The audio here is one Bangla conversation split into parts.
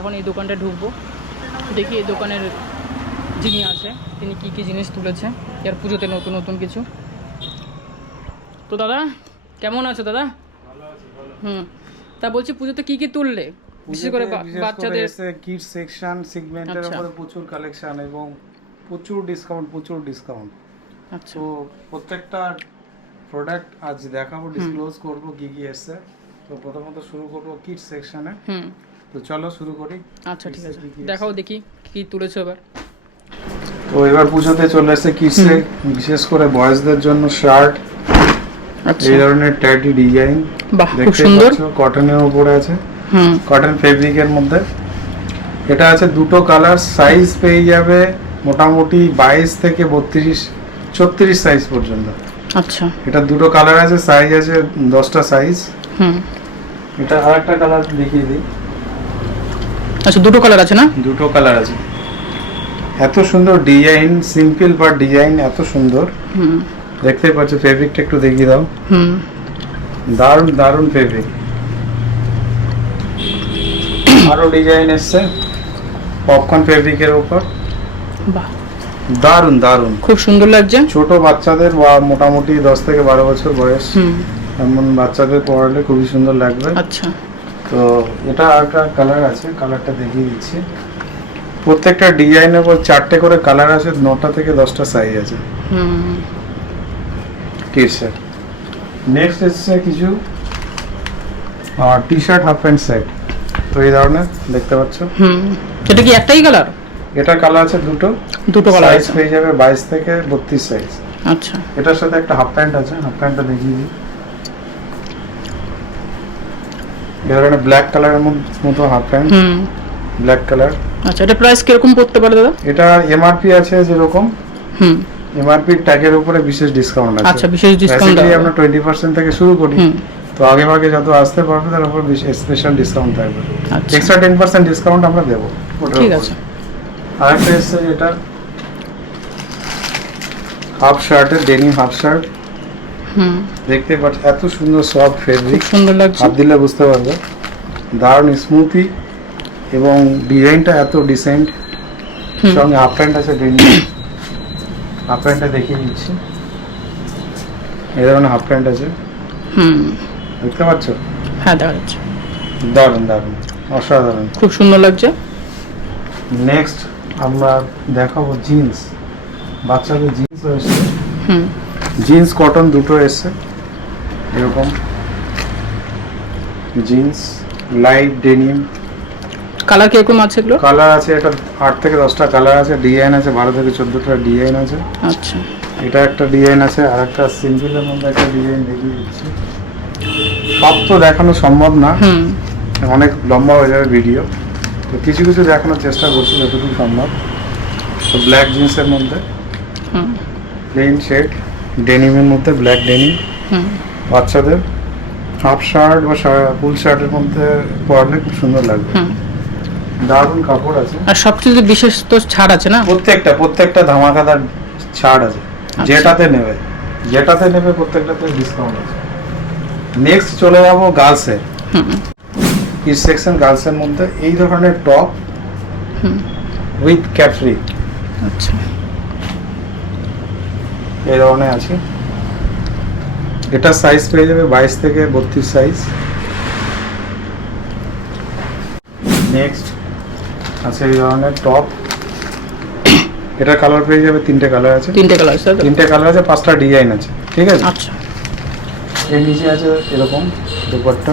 এখন এই দোকানটা ঢুকবো, দেখি এই দোকানের যিনি আছে তিনি কি কি জিনিস তুলেছে এর পুজোতে নতুন নতুন কিছু। তো দাদা কেমন আছো দাদা? তা বলছি পুজোতে কি কি তুললে, বিশেষ করে বাচ্চাদের কিডস সেকশন সেগমেন্টের উপরে প্রচুর কালেকশন এবং প্রচুর ডিসকাউন্ট। আচ্ছা, তো প্রত্যেকটা প্রোডাক্ট আজ দেখাবো, ডিসক্লোজ করব কি কি এসেছে। তো প্রথমত শুরু করব কিডস সেকশনে। তো চলো শুরু করি। আচ্ছা ঠিক আছে, দেখাও দেখি কি তুলেছো এবার। তো এবার পুজোতে চলে এসেছে কিডসে, বিশেষ করে বয়েজদের জন্য শার্ট, এই ধরনের ট্যাটি ডিজাইন, খুব সুন্দর, কটনের উপরে আছে, কটন ফেব্রিকের মধ্যে। এটা আছে দুটো কালার, সাইজ পেয়ে যাবে মোটামুটি 22 থেকে 32-34 সাইজ পর্যন্ত। আচ্ছা, এটা দুটো কালার আছে, সাইজ আছে 10টা সাইজ। এটা আরেকটা কালার দেখিয়ে দিই। আচ্ছা, দুটো কালার আছে না? দুটো কালার আছে। এত সুন্দর ডিজাইন, সিম্পল বাট ডিজাইন এত সুন্দর, দেখতে পাচ্ছ। ফেব্রিকটা একটু দেখিয়ে দাও। দারুণ দারুণ ফেব্রিক। আরো ডিজাইন এসছে পপকর্ন ফেব্রিকের উপর। বাহ, দারুণ দারুণ, খুব সুন্দর লাগছে। ছোট বাচ্চাদের বা মোটামুটি 10 থেকে 12 বছর বয়স এমন বাচ্চাদের পরালে খুবই সুন্দর লাগবে। আচ্ছা, তো এটা আরেকটা কালার আছে, কালারটা দেখিয়ে দিচ্ছি। প্রত্যেকটা ডিজাইনের উপর 4টে করে কালার আছে, 9টা থেকে 10টা সাইজ আছে। টি-শার্ট নেক্সট এসছে কিছু টি-শার্ট হাফ প্যান্ট সেট। তো এই ধরনের দেখতে পাচ্ছ। এটা কি একটাই কালার? এটা কালার আছে দুটো কালার, সাইজ পেয়ে যাবে 22 থেকে 32 সাইজ। আচ্ছা, এটার সাথে একটা হাফ প্যান্ট আছে, হাফ প্যান্টটা দেখিয়ে দিই। এই ধরনের ব্ল্যাক কালারের মতো হাফ প্যান্ট, ব্ল্যাক কালার। আচ্ছা, এটা প্রাইস কিরকম পড়তে পারে দাদা? এটা এমআরপি আছে যেরকম, এমআরপি ট্যাগের উপরে বিশেষ ডিসকাউন্ট আছে। আচ্ছা, বিশেষ ডিসকাউন্ট বেসিক্যালি আমরা 20% থেকে শুরু করি। তো আগে ভাগে যত আসতে পারবে তার উপর বিশেষ স্পেশাল ডিসকাউন্ট থাকবে। এক্সট্রা 10% ডিসকাউন্ট আমরা দেব। ঠিক আছে। আরেকটা এসছে যেটা হাফ শার্টের, ডেনিম হাফ শার্ট। দেখতে পাচ্ছ এত সুন্দর সফট ফেব্রিক, সুন্দর লাগছে, হাত দিলে বুঝতে পারবে। দারুণ স্মুথি এবং ডিজাইনটা এত ডিসেন্ট। সঙ্গে হাফ প্যান্ট আছে ডেনিম, হাফ প্যান্টটা দেখিয়ে দিচ্ছি। এই ধরনের হাফ প্যান্ট আছে, দেখতে পাচ্ছ? হ্যাঁ, দেখা যাচ্ছে। দারুণ দারুণ, অসাধারণ, খুব সুন্দর লাগছে। নেক্সট আমরা দেখাবো জিন্স। বাচ্চাদের জিন্স এসছে, জিন্স কটন দুটো এসছে। এরকম জিন্স লাইট ডেনিম। কালার কিরকম আছে এগুলো? কালার আছে এটা 8 থেকে 10টা কালার আছে, ডিজাইন আছে 12 থেকে 14টা ডিজাইন আছে। আচ্ছা, এটা একটা ডিজাইন আছে, আর একটা সিম্পলের মধ্যে একটা ডিজাইন দেখিয়ে দিচ্ছি। সব তো দেখানো সম্ভব না, অনেক লম্বা হয়ে যাবে ভিডিও। তো কিছু কিছু দেখানোর চেষ্টা করছি যতটুকু সম্ভব। তো ব্ল্যাক জিন্সের মধ্যে প্লেন শেড, ডেনিমের মধ্যে ব্ল্যাক ডেনিম। বাচ্চাদের হাফ শার্ট বা ফুল শার্টের মধ্যে পরলে খুব সুন্দর লাগবে। দারুণ কাপড় আছে, আর সবচেয়ে বিশেষ তো ছাড় আছে না? প্রত্যেকটা ধামাকাদার ছাড় আছে। যেটাতে নেবে প্রত্যেকটাতে ডিসকাউন্ট আছে। নেক্সট চলে যাবো গার্লসের কিডস সেকশন। গার্লসের মধ্যে এই ধরনের টপ উইথ ক্যাপরি। আচ্ছা, এই ধরনের আছে। এটা সাইজ পেয়ে যাবে 22 থেকে 32 সাইজ। নেক্সট আছে এই ধরনের টপ। এটা কালার পেয়ে যাবে 3টে কালার আছে, 3টে কালার আছে, 5টা ডিজাইন আছে। ঠিক আছে। আচ্ছা, এর নিচে আছে এরকম দুপাট্টা,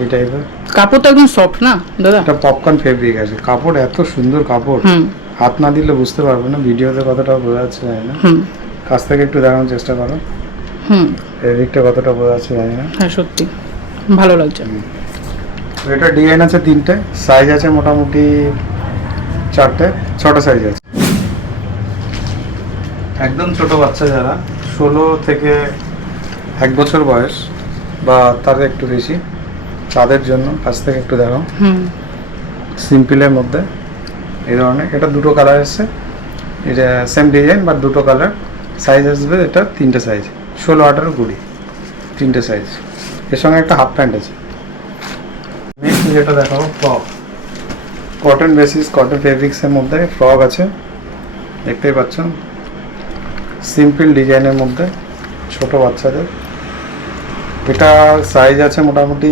এই টাইপের। কাপড়টা একদম সফট না দাদা? এটা পপকর্ন ফেব্রিক আছে, কাপড় এত সুন্দর কাপড়, হাত না দিলে বুঝতে পারবে না। ভিডিওতে কতটা বোঝা যাচ্ছে জানি না, কাছ থেকে একটু দেখানোর চেষ্টা করো। ফেব্রিকটা কতটা বোঝা যাচ্ছে জানি না। হ্যাঁ, সত্যি ভালো লাগছে। এটা ডিজাইন আছে 3টে, সাইজ আছে মোটামুটি 6টা সাইজ আছে। একদম ছোট বাচ্চা যারা 16 থেকে 1 বছর বয়স বা তার একটু বেশি, তাদের জন্য কাছ থেকে একটু দেখাও। সিম্পলের মধ্যে এই ধরনের। এটা দুটো কালার এসছে, এটা সেম ডিজাইন বা দুটো কালার। সাইজ আসবে এটা 3টে সাইজ, 16, 18, 20, 3টে সাইজ। এর সঙ্গে একটা হাফ প্যান্ট আছে। নেক্সট নেক্সট যেটা দেখাবো ফ্রক, কটন বেসিস, কটন ফেব্রিক্সের মধ্যে ফ্রক আছে, দেখতেই পাচ্ছেন। সিম্পল ডিজাইনের মধ্যে ছোট বাচ্চাদের। এটা সাইজ আছে মোটামুটি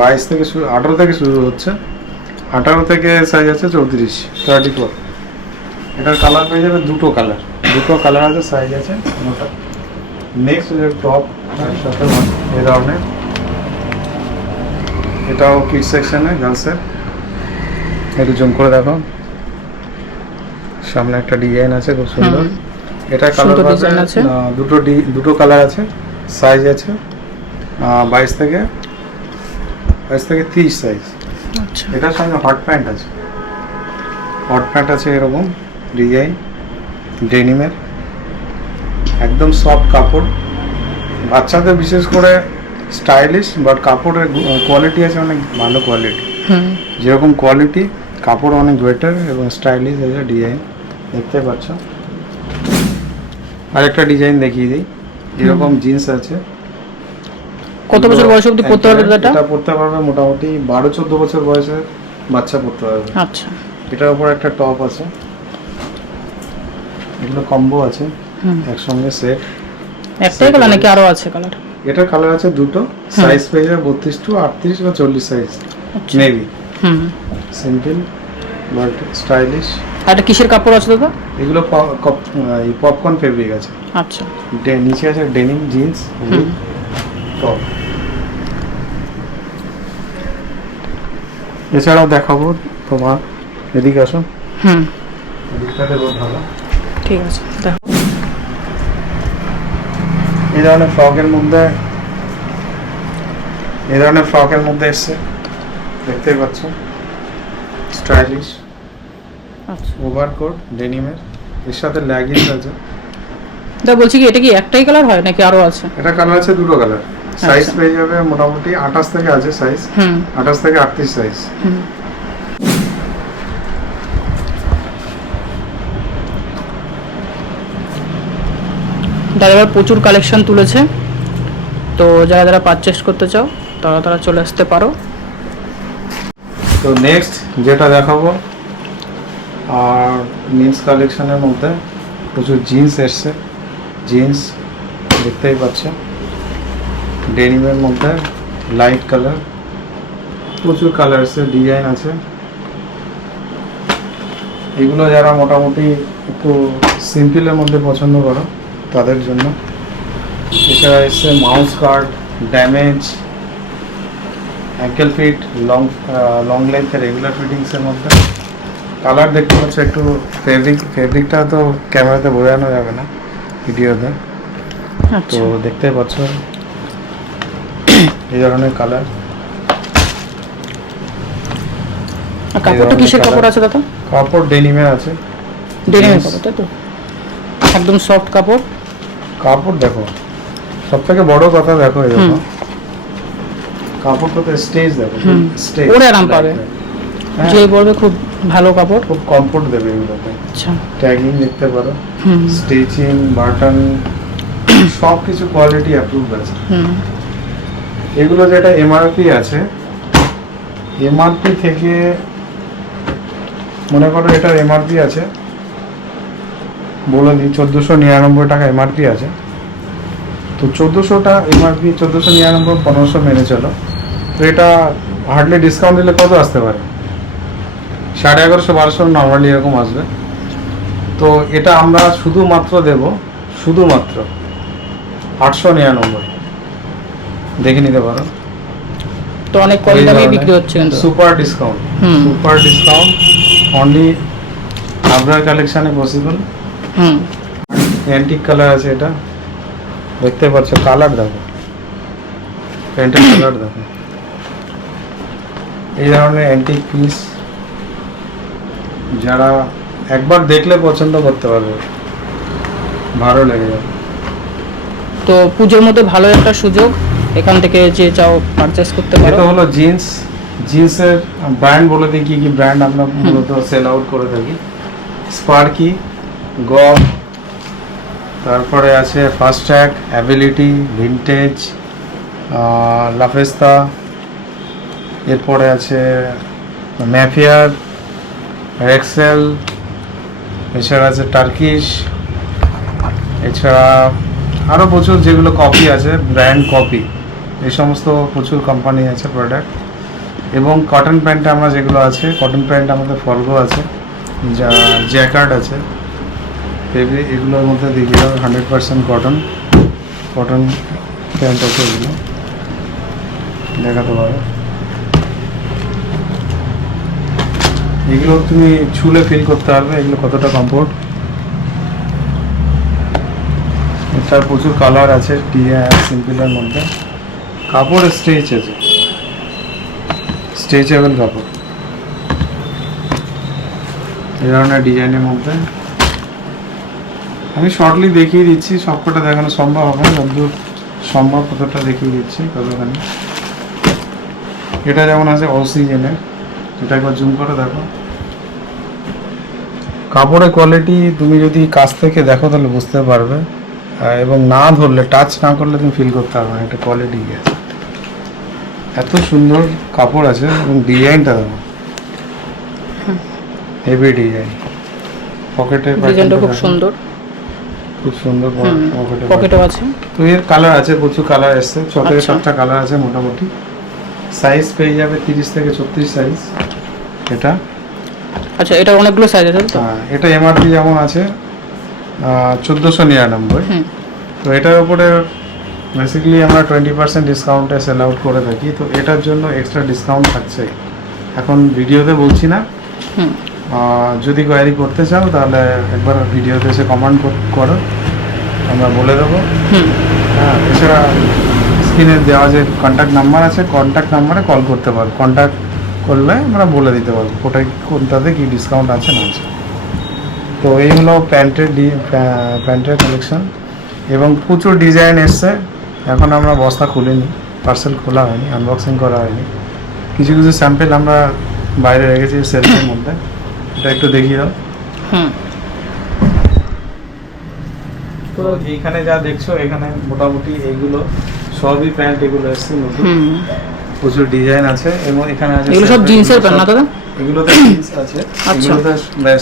22 থেকে 18 থেকে শুরু হচ্ছে, 18 থেকে সাইজ আছে 34। এটার কালার পেয়ে যাবে দুটো কালার আছে, সাইজ আছে কোনোটা। নেক্সট টপ সাথে এই ধরনের, এটাও কিড সেকশনে গার্লসের। একটু জুম করে দেখো, সামনে একটা ডিজাইন আছে খুব সুন্দর। এটা কালার আছে দুটো কালার আছে, সাইজ আছে 22 থেকে 30 সাইজ। আচ্ছা, এটার সঙ্গে হট প্যান্ট আছে এরকম ডিজাইন, ডেনিমের, একদম সফট কাপড়, বাচ্চাদের বিশেষ করে স্টাইলিশ, বাট কাপড়ের কোয়ালিটি আছে অনেক ভালো কোয়ালিটি। যেরকম কোয়ালিটি কাপড় অনেক বেটার এবং স্টাইলিশ আছে ডিজাইন, দেখতে পাচ্ছ। আরেকটা ডিজাইন দেখিয়ে দিই, এরকম জিন্স আছে। কত বছর বয়স অবধি পড়তে পারবে দাদা? এটা পড়তে পারবে মোটামুটি 12-14 বছর বয়সের বাচ্চা পড়তে পারবে। আচ্ছা, এটার উপর একটা টপ আছে, এগুলো কম্বো আছে একসঙ্গে সেট। একটাই কালার নাকি আরো আছে কালার? এটার কালার আছে দুটো, সাইজ পেয়ে যাবে 32 to 38 বা 40 size navy. Simple but stylish. আর এটা কিসের কাপড় আছে দাদা? এগুলো পপকর্ন ফেব্রিক আছে। আচ্ছা, নিচে আছে ডেনিম জিন্স টপ। এছাড়াও দেখাবো তোমার, এদিকে আসো। এদিকটাতে খুব ভালো, ঠিক আছে দেখো। এই ধরনের ফ্রকের মধ্যে এসছে, দেখতেই পাচ্ছ, স্টাইলিশ। আচ্ছা, ওভারকোট ডেনিমের, এর সাথে লেগিংস আছে। দাদা বলছি কি এটা কি একটাই কালার হয় নাকি আরো আছে? এটা কালার আছে দুটো কালার, সাইজ পেয়ে যাবে মোটামুটি 28 থেকে আছে সাইজ, 28 থেকে 38 সাইজ। দাদা প্রচুর কালেকশন তুলেছে, তো যারা পারচেস করতে চাও তারা চলে আসতে পারো। তো নেক্সট যেটা দেখাবো, আর মেন্স কালেকশনের মধ্যে প্রচুর জিন্স এসছে, জিন্স দেখতেই পাচ্ছ, ডেনিমের মধ্যে লাইট কালার, প্রচুর কালার এসছে, ডিজাইন আছে। এগুলো যারা মোটামুটি একটু সিম্পলের মধ্যে পছন্দ করো তাদের জন্য। এছাড়া এসছে mouse guard, damage, ankle fit, long লেন্থের রেগুলার ফিটিংসের মধ্যে। কালার দেখতে পাচ্ছ, একটু ফেব্রিকটা তো ক্যামেরাতে বোঝানো যাবে না ভিডিওতে, তো দেখতে পাচ্ছ এই ধরনের কালার। কাপড়টা কিসের কাপড় আছে দাদা? কাপড় ডেনিমের আছে, ডেনিমের কাপড়, তাই তো? একদম সফট কাপড়। দেখো, সব থেকে বড় কথা দেখো, এরকম কাপড়টা তো স্টেজ দেখো, স্টেজ পরে আরাম পাবে, যে বলবে খুব ভালো কাপড়, খুব কমফোর্ট দেবে এগুলোতে। আচ্ছা, ট্যাগিং দেখতে পারো, স্টিচিং, বাটন, সব কিছু কোয়ালিটি অ্যাপ্রুভড আছে। এগুলো যেটা এমআরপি আছে, এমআরপি থেকে মনে করো এটার এমআরপি আছে, বলে দিই 1499 টাকা এমআরপি আছে। তো 1400টা এমআরপি, 1499, 1500 মেনে চলো। তো এটা হার্ডলি ডিসকাউন্ট দিলে কত আসতে পারে? 1150-1200 নর্মালি এরকম আসবে। তো এটা আমরা শুধুমাত্র দেব 899, দেখে নিতে পারো। তো অনেক কম দামে বিক্রি হচ্ছে কিন্তু। সুপার ডিসকাউন্ট অনলি আবরার কালেকশনে পসিবল। অ্যান্টিক কালার আছে, এটা দেখতে পাচ্ছ, কালার দেখো, প্যান্টের কালার দেখো। এই ধরনের অ্যান্টিক পিস যারা একবার দেখলে পছন্দ করতে পারবে, ভালো লেগে যাবে। তো পুজোর মধ্যে ভালো একটা সুযোগ, এখান থেকে যে চাও পারচেস করতে পারো। এটা হলো জিন্সের ব্র্যান্ড, বলে দিই কি ব্র্যান্ড আমরা মূলত সেল আউট করে থাকি। স্পার্কি, গম, তারপরে আছে ফাস্ট ট্র্যাক, অ্যাবিলিটি, ভিনটেজ, লাফেস্তা, এরপরে আছে ম্যাফিয়ার, রেক্সেল, এছাড়া আছে টার্কিশ, এছাড়া আরও প্রচুর যেগুলো কপি আছে, ব্র্যান্ড কপি, এই সমস্ত প্রচুর কোম্পানি আছে প্রোডাক্ট। এবং কটন প্যান্ট আমরা যেগুলো আছে, কটন প্যান্ট আমাদের ফলগো আছে, জ্যাকার্ড আছে, এগুলোর মধ্যে দেখিয়ে 100% কটন প্যান্ট আছে, এগুলো দেখাতে পারো। এগুলো তুমি ছুলে ফিল করতে পারবে এগুলো কতটা কমফোর্ট। এটার প্রচুর কালার আছে, সিম্পলের মধ্যে। কাপড় স্ট্রেচ আছে, স্ট্রেচেবল কাপড়, এই ধরনের ডিজাইনের মধ্যে। আমি শর্টলি দেখিয়ে দিচ্ছি, সবকটা দেখানো সম্ভব হবে না, যতদূর সম্ভব কতটা দেখিয়ে দিচ্ছি কতখানি। এটা যেমন আছে অল সিজনের, এটা একবার জুম করে দেখো। কাপড়ের কোয়ালিটি তুমি যদি কাছ থেকে দেখো তাহলে বুঝতে পারবে, এবং না ধরলে, টাচ না করলে তুমি ফিল করতে পারবে না এটা কোয়ালিটি আছে। এত সুন্দর কাপড় আছে এবং ডিজাইনটা দেখো, হেভি ডিজাইন। পকেটে ডিজাইনটা খুব সুন্দর, খুব সুন্দর পকেটও আছে। তো এর কালার আছে, প্রচুর কালার এসছে, 6 থেকে আচ্ছা। 7টা কালার আছে মোটামুটি। সাইজ পেয়ে যাবে 30 থেকে 34 সাইজ এটা। আচ্ছা, এটা অনেকগুলো সাইজ আছে তো? হ্যাঁ, এটা এমআরপি যেমন আছে 1499। তো এটার উপরে বেসিক্যালি আমরা 20% ডিসকাউন্টে সেল আউট করে থাকি, তো এটার জন্য এক্সট্রা ডিসকাউন্ট থাকছে। এখন ভিডিওতে বলছি না, যদি কোয়ারি করতে চাও তাহলে একবার ভিডিওতে এসে কমেন্ট করো, আমরা বলে দেবো। হ্যাঁ, এছাড়া স্ক্রিনে দেওয়া যে কন্ট্যাক্ট নাম্বার আছে, কন্ট্যাক্ট নাম্বারে কল করতে পারো, কন্ট্যাক্ট করলে আমরা বলে দিতে পারবো কোনটাতে কী ডিসকাউন্ট আছে না আছে। তো এই হলো প্যান্টের কালেকশন, এবং প্রচুর ডিজাইন এসছে। এখন আমরা বস্তা খুলিনি, পার্সেল খোলা হয়নি, আনবক্সিং করা হয়নি। কিছু কিছু স্যাম্পেল আমরা বাইরে রেখেছি সেলফের মধ্যে, এটা একটু দেখিয়ে দাও। তো এইখানে যা দেখছো, এখানে মোটামুটি এইগুলো সবই প্যান্ট, এগুলো এসছে নতুন, প্রচুর ডিজাইন আছে। এবং এখানে আছে, এগুলো সব জিন্সের প্যান্ট না দাদা? এগুলোতে জিন্স আছে, আচ্ছা, এগুলোতে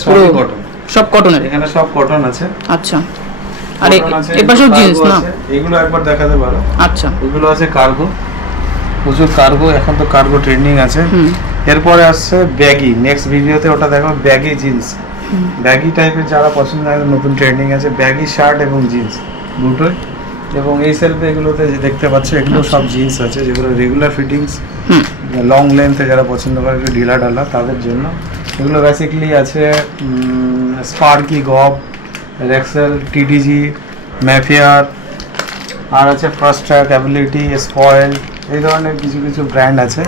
সবই কটন, সব কটনের? এখানে সব কটন আছে। আচ্ছা, আর এবার সব জিন্স না? এগুলো একবার দেখাতে পারো। আচ্ছা, এগুলো আছে কার্গো, প্রচুর কার্গো, এখন তো কার্গো ট্রেন্ডিং আছে। এরপরে আসছে ব্যাগি, নেক্সট ভিডিওতে ওটা দেখো, ব্যাগি জিন্স, ব্যাগি টাইপের যারা পছন্দ হয়, নতুন ট্রেন্ডিং আছে ব্যাগি শার্ট এবং জিন্স দুটোই। এবং এই সেলফে এগুলোতে যে দেখতে পাচ্ছ, এগুলো সব জিন্স আছে, যেগুলো রেগুলার ফিটিংস, লং লেন্থে যারা পছন্দ করে একটু ঢিলা ঢালা তাদের জন্য। এগুলো বেসিক্যালি আছে স্পার্কি, গব, রেক্সেল, টিডিজি, ম্যাফিয়ার, আর আছে ফার্স্ট ট্র্যাক, অ্যাবিলিটি, স্পয়েল, এই ধরনের কিছু কিছু ব্র্যান্ড আছে।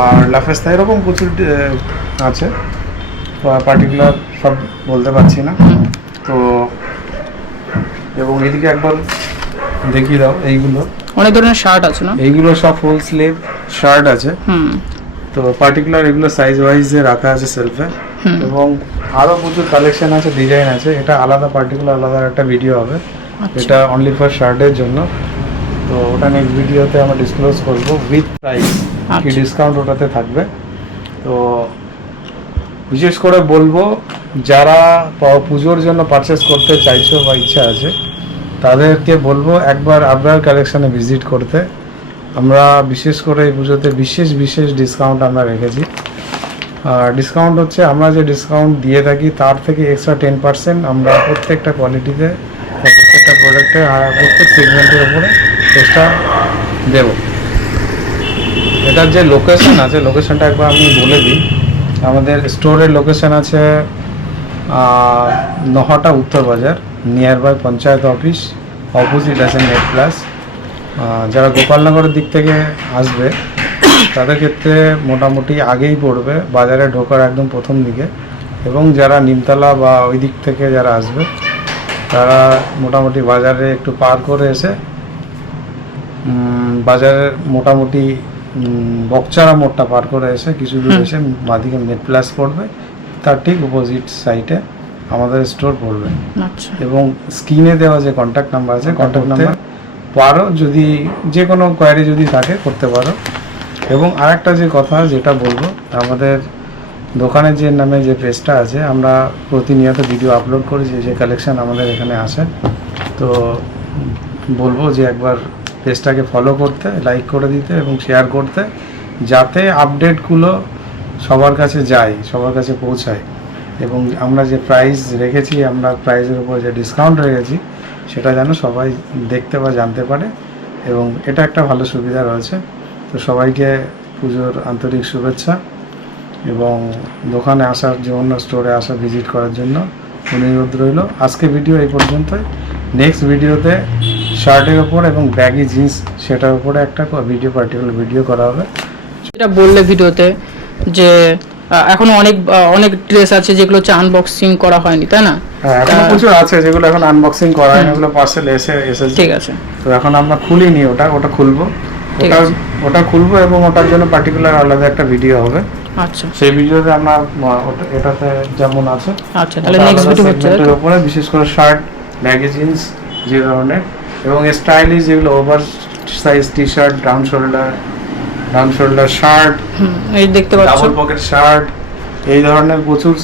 আর লাফেস্তা, এরকম প্রচুর আছে, পার্টিকুলার সব বলতে পারছি না। তো এবং এদিকে একবার দেখিয়ে দাও, এইগুলো অনেক ধরনের শার্ট আছে না? এইগুলো সব ফুল স্লিভ শার্ট আছে। তো পার্টিকুলার এগুলো সাইজ ওয়াইজে রাখা আছে সেলফে। এবং আরও প্রচুর কালেকশন আছে, ডিজাইন আছে, এটা আলাদা পার্টিকুলার আলাদা একটা ভিডিও হবে, এটা অনলি ফর শার্টের জন্য। তো ওটা নেক্সট ভিডিওতে আমরা ডিসক্লোজ করবো উইথ প্রাইস, কি ডিসকাউন্ট ওটাতে থাকবে। তো বিশেষ করে বলবো, যারা পুজোর জন্য পারচেস করতে চাইছো বা ইচ্ছা আছে, তাদেরকে বলবো একবার আবরার কালেকশানে ভিজিট করতে। আমরা বিশেষ করে এই পুজোতে বিশেষ বিশেষ ডিসকাউন্ট আমরা রেখেছি। ডিসকাউন্ট হচ্ছে, আমরা যে ডিসকাউন্ট দিয়ে থাকি তার থেকে এক্সট্রা 10% আমরা প্রত্যেকটা কোয়ালিটিতে, প্রত্যেকটা প্রোডাক্টে, প্রত্যেক সেগমেন্টের উপরে এক্সট্রা দেব। এটার যে লোকেশন আছে, লোকেশনটা একবার আমি বলে দিই। আমাদের স্টোরের লোকেশন আছে Nahata Uttar Bazar, near by panchayat office, opposite আছে নেট প্লাস। যারা গোপালনগরের দিক থেকে আসবে তাদের ক্ষেত্রে মোটামুটি আগেই পড়বে, বাজারে ঢোকার একদম প্রথম দিকে। এবং যারা নিমতলা বা ওই দিক থেকে যারা আসবে, তারা মোটামুটি বাজারে একটু পার করে এসে, বাজারের মোটামুটি বকচারা মোড়টা পার করে এসে কিছু দূর এসে বাঁদিকে নেট প্লাস পড়বে, তার ঠিক অপোজিট সাইডে আমাদের স্টোর পড়বে। এবং স্ক্রিনে দেওয়া যে কন্ট্যাক্ট নাম্বার আছে, কন্ট্যাক্ট নাম্বার পারো, যদি যে কোনো কোয়ারি যদি থাকে করতে পারো। এবং আরেকটা যে কথা যেটা বলবো, আমাদের দোকানের যে নামে যে পেজটা আছে, আমরা প্রতিনিয়ত ভিডিও আপলোড করি যে কালেকশন আমাদের এখানে আসে। তো বলবো যে একবার পেজটাকে ফলো করতে, লাইক করে দিতে এবং শেয়ার করতে, যাতে আপডেটগুলো সবার কাছে যায়, সবার কাছে পৌঁছায়। এবং আমরা যে প্রাইস রেখেছি, আমরা প্রাইসের উপর যে ডিসকাউন্ট রেখেছি, সেটা যেন সবাই দেখতে বা জানতে পারে। এবং এটা একটা ভালো সুবিধা রয়েছে। তো সবাইকে পুজোর আন্তরিক শুভেচ্ছা এবং দোকানে আসার জন্য, স্টোরে আসা, ভিজিট করার জন্য অনুরোধ রইল। আজকে ভিডিও এই পর্যন্তই। নেক্সট ভিডিওতে শার্টের ওপর এবং ব্যাগি জিন্স সেটার উপরে একটা পার্টিকুলার ভিডিও করা হবে। যেটা বললে ভিডিওতে যে এখনো অনেক ড্রেস আছে যেগুলো হচ্ছে আনবক্সিং করা হয়নি, তাই না? হ্যাঁ, এখনো প্রচুর আছে যেগুলো এখন আনবক্সিং করা হয়নি, ওগুলো পার্সেল এসেছে। ঠিক আছে। তো এখন আমরা খুলিনি, ওটা খুলবো। ঠিক আছে। ওটা খুলবো এবং ওটার জন্য পার্টিকুলার আলাদা একটা ভিডিও হবে। আচ্ছা সেই ভিডিওতে আমরা এটাতে যেমন আছে, আচ্ছা, তাহলে নেক্সট ভিডিও হচ্ছে এর উপরে বিশেষ করে শার্ট, ব্যাগি জিন্স যে ধরনের, এবং স্টাইলিশ যেগুলো over size T shirt, down shoulder shirt, এই দেখতে পাচ্ছ, ডাবল পকেট শার্ট, এই ধরনের প্রচুর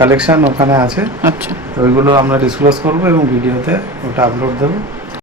কালেকশন ওখানে আছে। আচ্ছা তো ওইগুলো আমরা ডিসক্লোজ করবো এবং ভিডিওতে ওটা আপলোড দেবো।